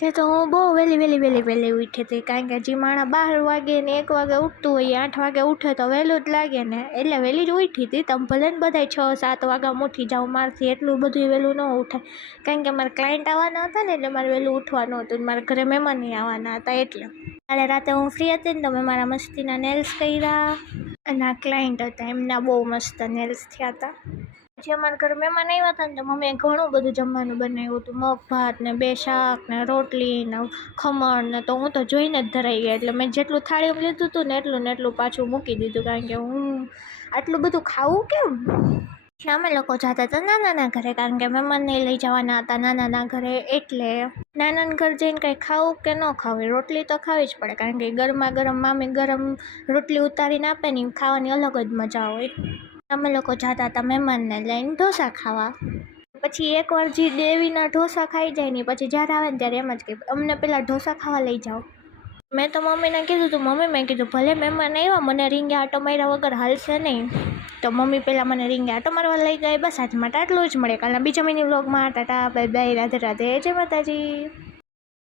જે તો હું બહુ વહેલી ઉઠી હતી, કારણ કે જે માણસ 12 વાગે ને 1 વાગે ઉઠતું હોય 8 વાગે ઉઠે તો વહેલું જ લાગે ને, એટલે વહેલી જ ઉઠી હતી. તમે ભલે ને બધાય 6-7 વાગ્યામાં ઉઠી જાઓ, મારથી એટલું બધું વહેલું ન ઉઠાય, કારણ કે મારા ક્લાયન્ટ આવવાના હતા ને, એટલે મારે વહેલું ઉઠવાનું હતું. મારા ઘરે મહેમાન આવવાના હતા, એટલે કાલે રાતે હું ફ્રી હતી ને તો મેં મારા મસ્તીના નેલ્સ કર્યા, અને આ ક્લાયન્ટ હતા એમના બહુ મસ્ત નેલ્સ થયા હતા. જે અમારા ઘરે મહેમાન આવ્યા હતા ને તો મમ્મીએ ઘણું બધું જમવાનું બનાવ્યું હતું, મગ ભાત ને 2 શાક ને રોટલી ને ખમણ ને, તો હું તો જોઈને જ ધરાઈ ગઈ. એટલે મેં જેટલું થાળીમાં લીધું હતું ને એટલું પાછું મૂકી દીધું, કારણ કે હું આટલું બધું ખાવું કેમ. એટલે અમે લોકો જતા હતા નાનાના ઘરે, કારણ કે મહેમાનને લઈ જવાના હતા નાનાના ઘરે, એટલે નાનાના ઘર જઈને કંઈ ખાવું કે ન ખાવું, રોટલી તો ખાવી જ પડે, કારણ કે ગરમા ગરમ મામી ગરમ રોટલી ઉતારીને આપે ને ખાવાની અલગ જ મજા હોય. અમે લોકો જતા હતા મહેમાનને લઈને ઢોસા ખાવા. પછી એકવાર જે દેવીના ઢોસા ખાઈ જાય ને પછી જ્યારે આવે ને ત્યારે એમ જ કહે અમને પહેલાં ઢોસા ખાવા લઈ જાઓ. મેં તો મમ્મીને કીધું હતું, મેં કીધું ભલે મહેમાન આવ્યા મને રીંગે આટો માર્યા વગર હાલશે નહીં, તો મમ્મી પહેલાં મને રીંગે આટો મારવા લઈ જાય. બસ આજ માટે આટલું જ મળે. કાલના બીજા મિની વ્લોગમાં ટાટા બાય બાય, રાધે રાધે, જય માતાજી.